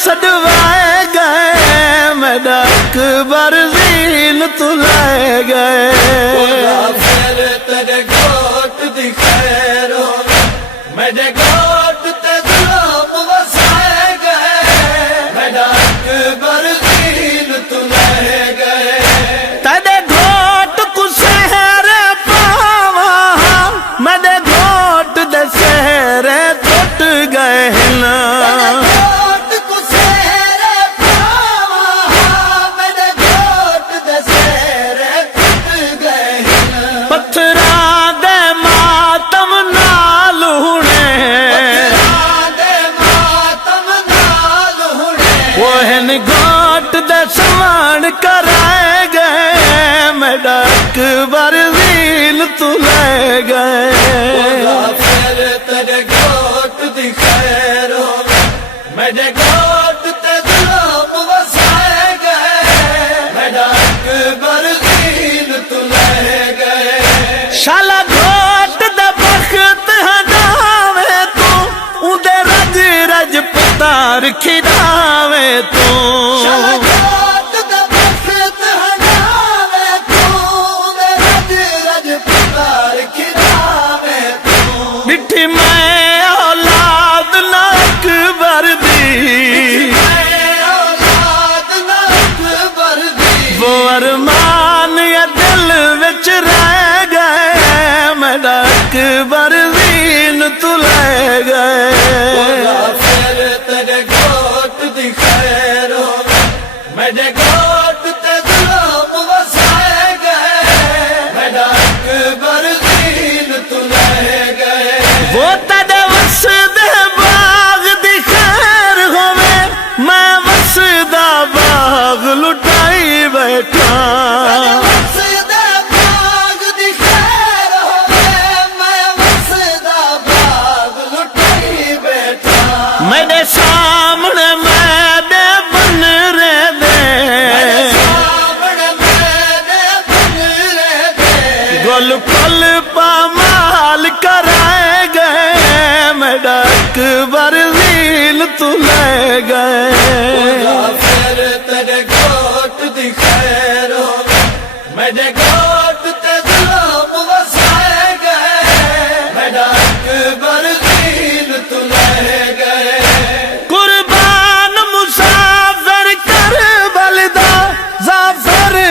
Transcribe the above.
سڈوائے گئے میرا اکبر زین تو لائے گئے پھر تیرے گھوٹ دی خیر ہو میرے گھوٹ تے ظلم وسائے گئے میرا اکبر زین تو لائے گئے تیرے گھوٹ کو سہرے پاواں میرے گھوٹ دے سہرے ٹوٹ گئے نا گھوٹ دے سمان کرائے گئے میرا اکبر زین تو لے گئے پھر تیرے گھوٹ دی خیر ہو میرے گھوٹ تے ظلم وسائے گئے میرا اکبر زین تو لے گئے شالا گھوٹ دے بخت ہٹاوے تو اندے رج رج پتار کھڑاوے تو مٹھی میں اولاد نہ اکبر دی وہ ارمان یا دل وچ رہ گئے میرا اکبر زین تو لے گئے پھر تیرے